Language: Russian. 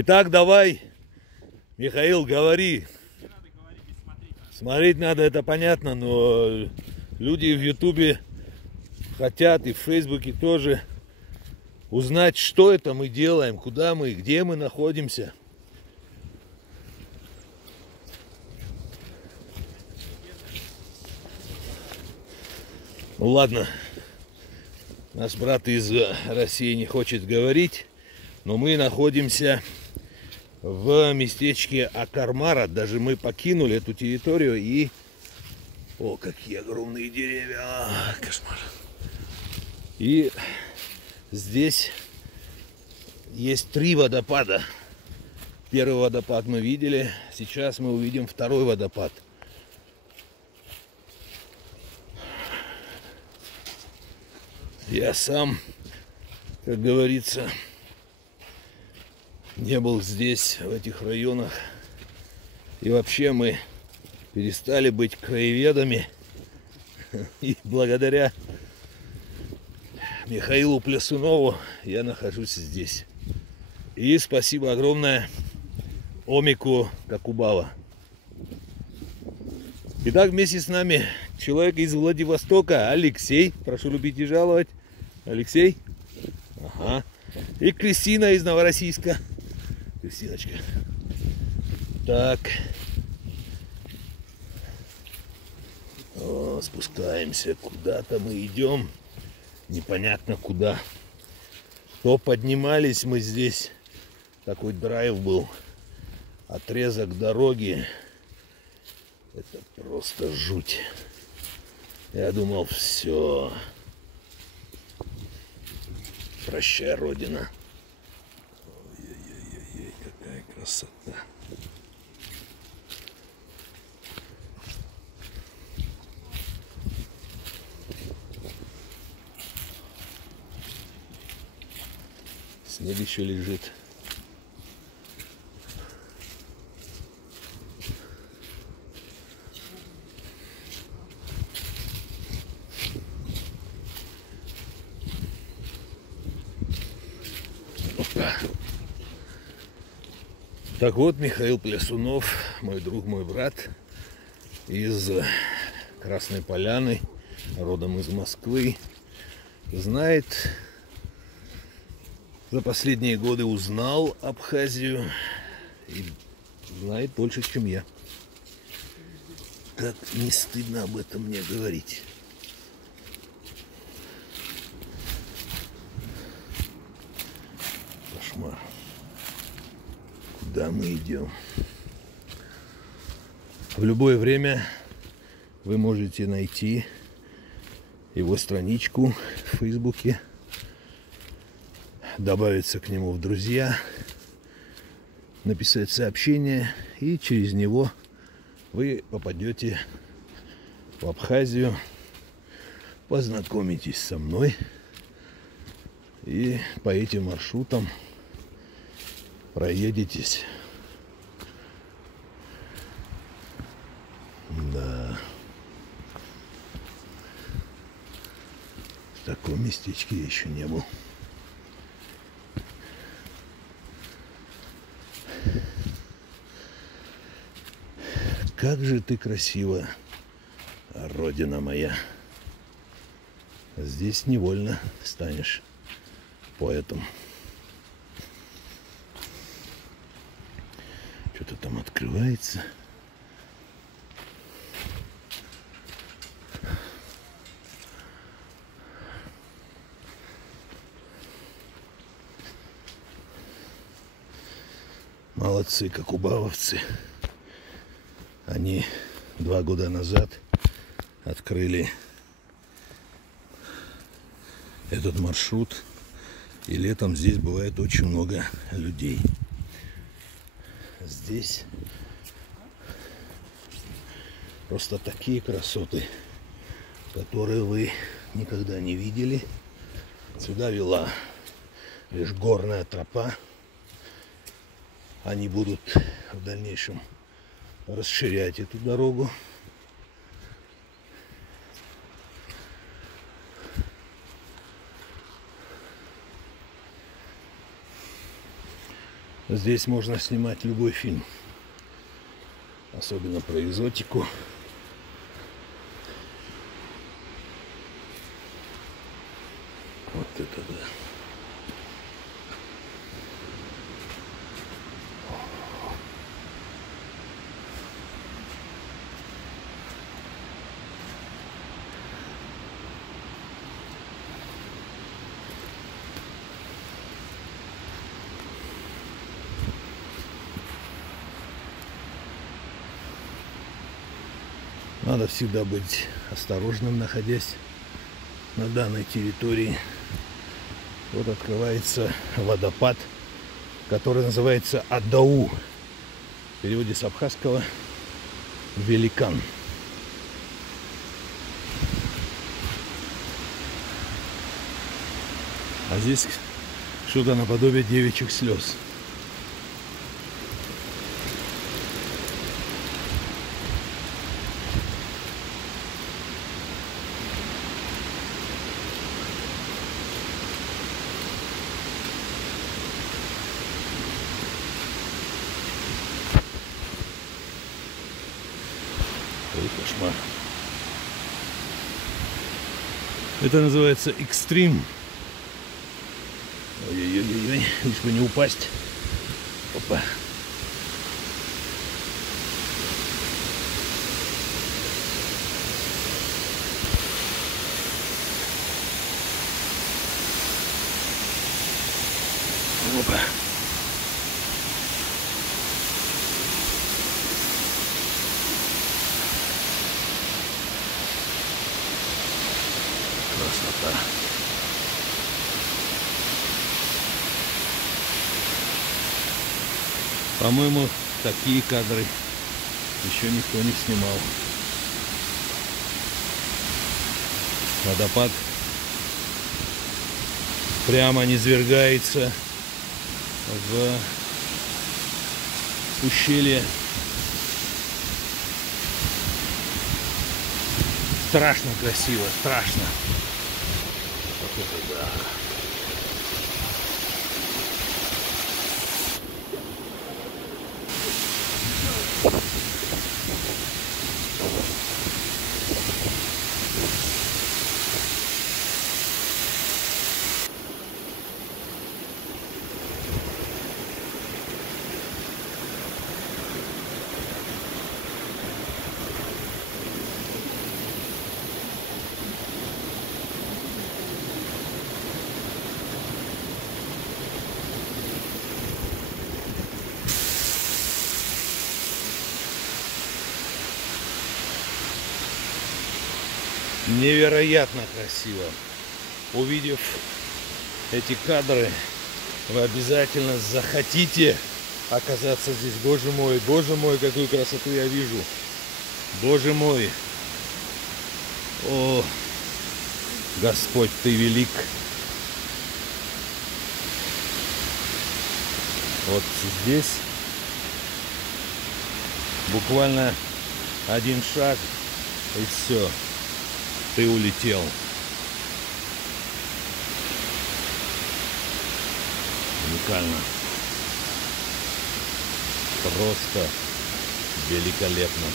Итак, давай, Михаил, говори. Не надо говорить, если смотреть надо. Смотреть надо, это понятно, но люди в Ютубе хотят и в Фейсбуке тоже узнать, что это мы делаем, куда мы, где мы находимся. Ну ладно, наш брат из России не хочет говорить, но мы находимся в местечке Акармара. Даже мы покинули эту территорию и... О, какие огромные деревья! Кошмар! И здесь есть 3 водопада. Первый водопад мы видели, сейчас мы увидим второй водопад. Я сам, как говорится, не был здесь, в этих районах. И вообще мы перестали быть краеведами. И благодаря Михаилу Плясунову я нахожусь здесь. И спасибо огромное Омику Какубава. Итак, вместе с нами человек из Владивостока, Алексей. Прошу любить и жаловать. Алексей. Ага. И Кристина из Новороссийска. Кристиночка. Так. О, спускаемся. Куда-то мы идем. Непонятно куда. То поднимались мы здесь. Такой драйв был. Отрезок дороги. Это просто жуть. Я думал, все. Прощай, Родина. Ой-ой-ой, какая красота. Снег еще лежит. Так вот, Михаил Плясунов, мой друг, мой брат, из Красной Поляны, родом из Москвы, знает, за последние годы узнал Абхазию и знает больше, чем я. Как не стыдно об этом мне говорить. Кошмар. Куда мы идем? В любое время вы можете найти его страничку в Фейсбуке, добавиться к нему в друзья, написать сообщение, и через него вы попадете в Абхазию, познакомитесь со мной и по этим маршрутам проедетесь. Да. В таком местечке я еще не был. Как же ты красива, Родина моя. Здесь невольно станешь поэтом. Что-то там открывается. Молодцы, какубавовцы. Они 2 года назад открыли этот маршрут. И летом здесь бывает очень много людей. Здесь просто такие красоты, которые вы никогда не видели. Сюда вела лишь горная тропа. Они будут в дальнейшем расширять эту дорогу. Здесь можно снимать любой фильм. Особенно про экзотику. Вот это да. Надо всегда быть осторожным, находясь на данной территории. Вот открывается водопад, который называется Адау. В переводе с абхазского великан. А здесь что-то наподобие девичьих слез. Ой, кошмар. Это называется экстрим. Ой-ой-ой, лишь бы не упасть. Опа. Опа. Красота. По-моему, такие кадры еще никто не снимал. Водопад прямо низвергается в ущелье. Страшно красиво, страшно. Вот это да. Невероятно красиво. Увидев эти кадры, вы обязательно захотите оказаться здесь. Боже мой, какую красоту я вижу. Боже мой. О, Господь, ты велик. Вот здесь буквально один шаг, и все. Ты улетел. Уникально. Просто великолепно.